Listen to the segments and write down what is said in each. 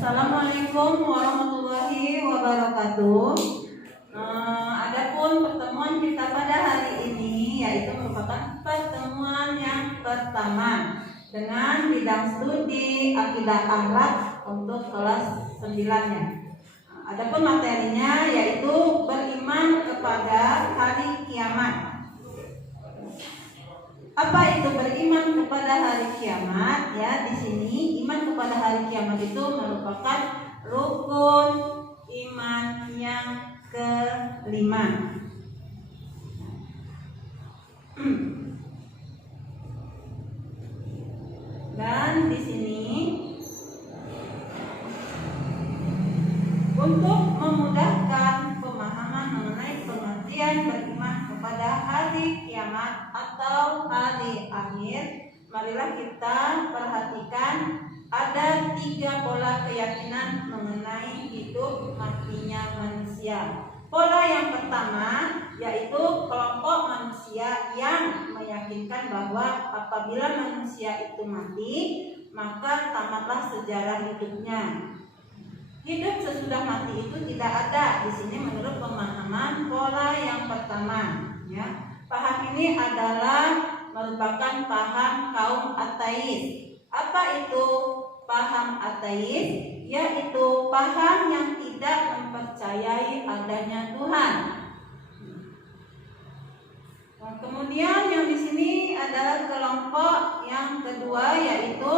Assalamualaikum warahmatullahi wabarakatuh. Adapun pertemuan kita pada hari ini yaitu merupakan pertemuan yang pertama dengan bidang studi akidah akhlak untuk kelas 9-nya. Adapun materinya yaitu beriman kepada hari kiamat. Apa itu beriman kepada hari kiamat? Ya, di sini iman kepada hari kiamat itu merupakan rukun iman yang kelima. Dan di sini untuk memudahkan pemahaman mengenai pengertian beriman kepada hari kiamat atau hari akhir, marilah kita perhatikan ada 3 pola keyakinan mengenai hidup matinya manusia. Pola yang pertama yaitu kelompok manusia yang meyakinkan bahwa apabila manusia itu mati, maka tamatlah sejarah hidupnya. Hidup sesudah mati itu tidak ada di sini menurut pemahaman pola yang pertama. Ya. Paham ini adalah merupakan paham kaum ateis. Apa itu paham ateis? Yaitu paham yang tidak mempercayai adanya Tuhan. Nah, kemudian yang di sini adalah kelompok yang kedua yaitu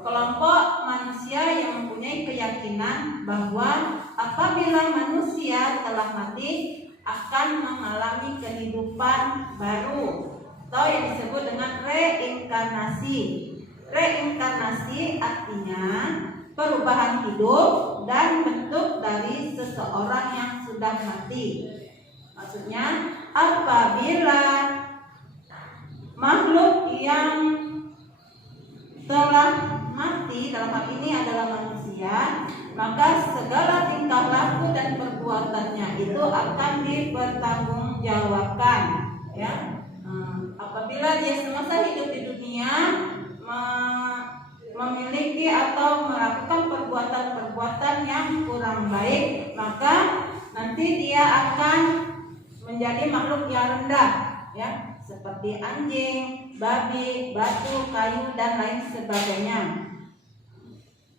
kelompok manusia yang mempunyai keyakinan bahwa apabila manusia telah mati akan mengalami kehidupan baru atau yang disebut dengan reinkarnasi. Reinkarnasi artinya perubahan hidup dan bentuk dari seseorang yang sudah mati. Maksudnya apabila makhluk yang telah mati, dalam hal ini adalah manusia, maka segala tingkah laku dan perbuatannya itu akan dipertanggungjawabkan. Ya, apabila dia semasa hidup di dunia memiliki atau melakukan perbuatan-perbuatan yang kurang baik, maka nanti dia akan menjadi makhluk yang rendah, ya, seperti anjing, babi, batu, kayu, dan lain sebagainya.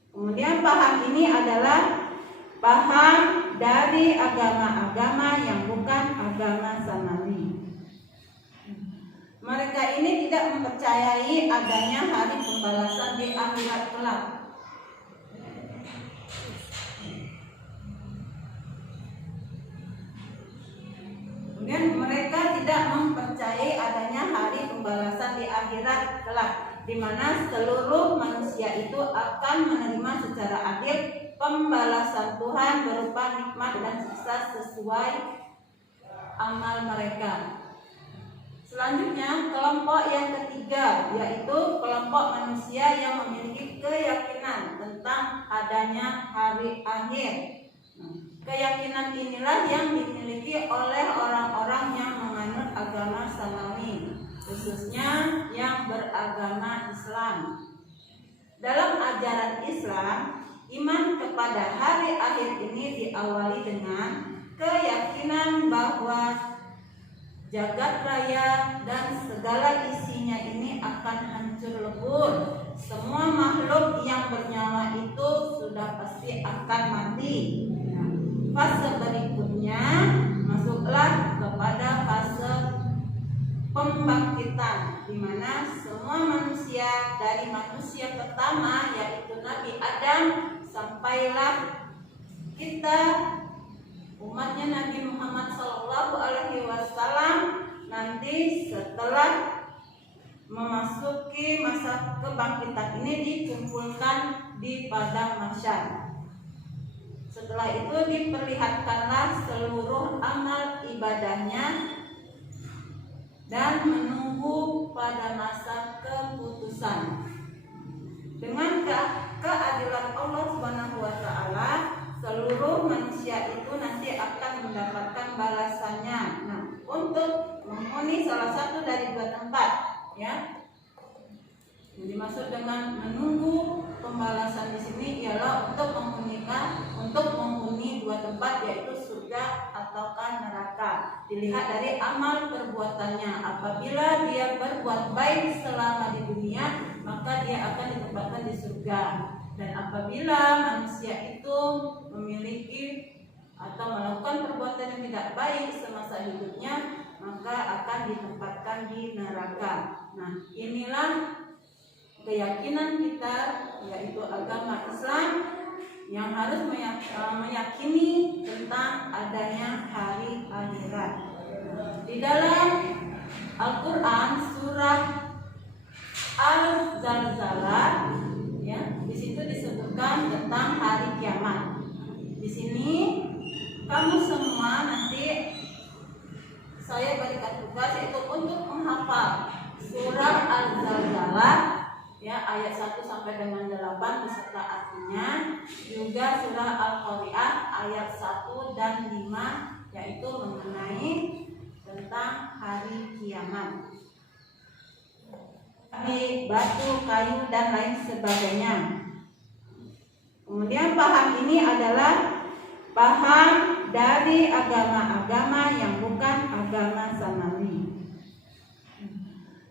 Kemudian paham ini adalah paham dari agama-agama yang bukan agama samawi. Mereka ini tidak mempercayai adanya hari pembalasan di akhirat kelak. Kemudian mereka tidak mempercayai adanya hari pembalasan di akhirat kelak, di mana seluruh manusia itu akan menerima secara adil pembalasan Tuhan berupa nikmat dan siksa sesuai amal mereka. Selanjutnya kelompok yang ketiga yaitu kelompok manusia yang memiliki keyakinan tentang adanya hari akhir. Keyakinan inilah yang dimiliki oleh orang-orang yang menganut agama samawi, khususnya yang beragama Islam. Dalam ajaran Islam, iman kepada hari akhir ini diawali dengan keyakinan bahwa jagat raya dan segala isinya ini akan hancur lebur. Semua makhluk yang bernyawa itu sudah pasti akan mati. Fase berikutnya masuklah kepada fase pembangkitan, di mana semua manusia dari manusia pertama yaitu Nabi Adam sampailah kita umatnya Nabi Muhammad SAW nanti setelah memasuki masa kebangkitan ini dikumpulkan di padang mahsyar. Setelah itu diperlihatkanlah seluruh amal ibadahnya dan menunggu pada masa keputusan. Dengan keadilan Allah Subhanahu wa taala, seluruh manusia itu nanti akan mendapatkan balasannya. Nah, untuk menghuni salah satu dari 2 tempat, ya. Yang dimaksud dengan menunggu pembalasan di sini ialah untuk menghuni dua tempat, yaitu surga ataukah neraka. Dilihat dari amal perbuatannya. Apabila dia berbuat baik selama di dunia, maka dia akan ditempatkan di surga. Dan apabila manusia itu memiliki atau melakukan perbuatan yang tidak baik semasa hidupnya, maka akan ditempatkan di neraka. Nah, inilah keyakinan kita, yaitu agama Islam, yang harus meyakini tentang adanya hari akhirat. Di dalam Al-Quran surah Al-Zalzalah, ya, di situ disebutkan tentang hari kiamat. Di sini kamu semua nanti saya berikan tugas, yaitu untuk menghafal surah Al-Zalzalah, ya, ayat 1 sampai dengan 8 beserta artinya, juga surah Al-Qari'ah ayat 1 dan 5, yaitu mengenai tentang hari kiamat. Di batu, kayu dan lain sebagainya. Kemudian paham ini adalah paham dari agama-agama yang bukan agama samawi.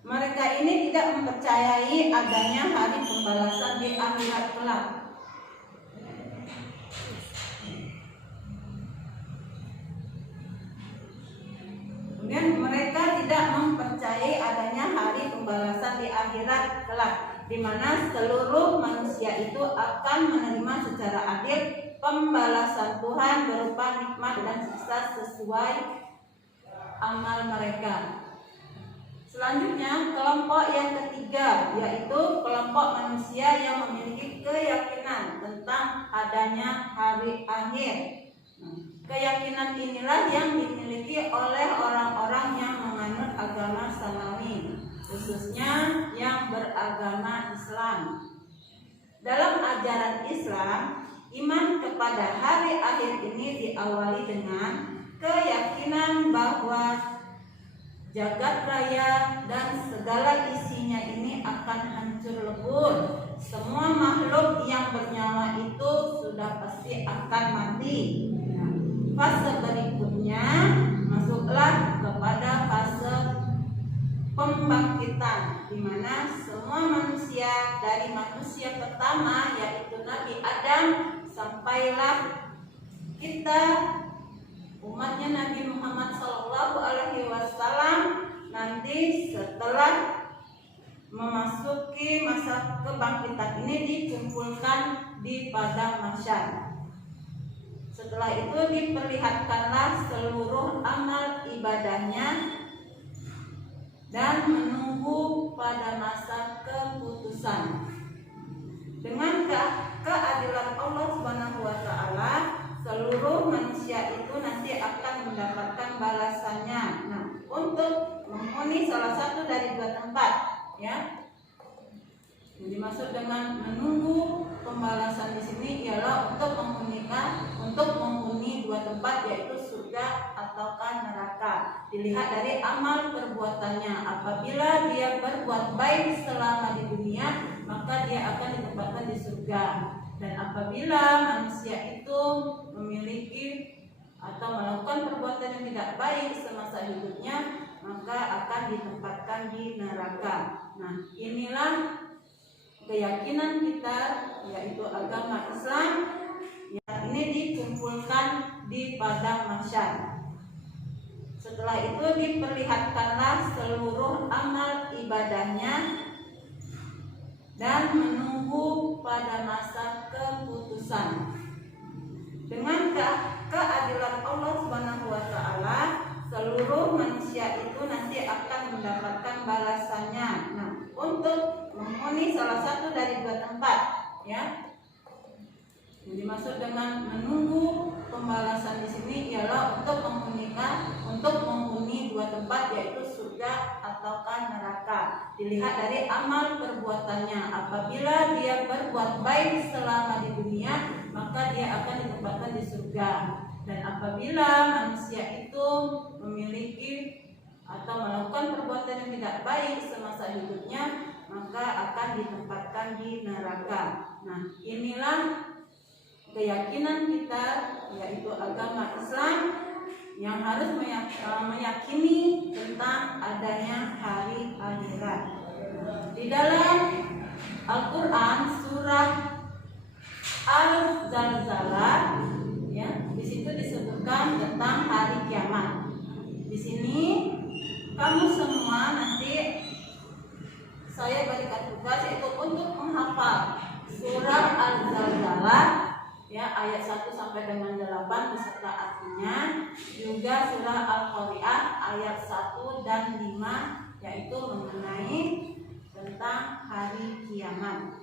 Mereka ini tidak mempercayai adanya hari pembalasan di akhirat kelak. Kemudian mereka tidak mempercayai adanya hari pembalasan di akhirat kelak, di mana seluruh manusia itu akan menerima secara adil pembalasan Tuhan berupa nikmat dan siksa sesuai amal mereka. Selanjutnya, kelompok yang ketiga, yaitu kelompok manusia yang memiliki keyakinan tentang adanya hari akhir. Keyakinan inilah yang dimiliki oleh orang-orang yang menganut agama samawi, khususnya yang beragama Islam. Dalam ajaran Islam, iman kepada hari akhir ini diawali dengan keyakinan bahwa jagat raya dan segala isinya ini akan hancur lebur. Semua makhluk yang bernyawa itu sudah pasti akan mati. Fase berikutnya masuklah kepada fase pembangkitan, di mana semua manusia dari manusia pertama, yaitu Nabi Adam, sampailah kita umatnya Nabi Muhammad SAW, nanti setelah memasuki masa kebangkitan ini dikumpulkan di padang mahsyar. Setelah itu diperlihatkanlah seluruh amal ibadahnya dan menunggu pada masa keputusan. Dengan keadilan Allah Subhanahu wa taala, seluruh manusia itu nanti akan mendapatkan balasannya. Nah, untuk menghuni salah satu dari dua tempat, ya. Yang dimaksud dengan menunggu pembalasan di sini ialah untuk menghuni dua tempat, yaitu surga ataukah neraka. Dilihat dari amal perbuatannya. Apabila dia berbuat baik selama di dunia, maka dia akan ditempatkan di surga. Dan apabila manusia itu memiliki atau melakukan perbuatan yang tidak baik semasa hidupnya, maka akan ditempatkan di neraka. Nah, inilah keyakinan kita, yaitu agama Islam, yang ini dikumpulkan di padang mahsyar. Setelah itu diperlihatkanlah seluruh amal ibadahnya dan menunggu pada masa keputusan. Dengan keadilan Allah Subhanahu wa taala, seluruh manusia itu nanti akan mendapatkan balasannya. Nah, untuk menghuni salah satu dari dua tempat, ya. Yang dimaksud dengan menunggu pembalasan di sini ialah untuk menghuni dua tempat, yaitu surga ataukah neraka. Dilihat dari amal perbuatannya. Apabila dia berbuat baik selama di dunia, maka dia akan ditempatkan di surga. Dan apabila manusia itu memiliki atau melakukan perbuatan yang tidak baik semasa hidupnya, maka akan ditempatkan di neraka. Nah, inilah keyakinan kita, yaitu agama Islam yang harus meyakini tentang adanya hari akhirat. Di dalam Al-Quran surah Al-Zalzalah, ya, di situ disebutkan tentang hari kiamat. Di sini kamu semua nanti saya berikan tugas yaitu untuk menghafal surah Al-Zalzalah, ya, ayat 1 sampai dengan 8 beserta artinya, juga surah Al-Qari'ah ayat 1 dan 5 yaitu mengenai tentang hari kiamat.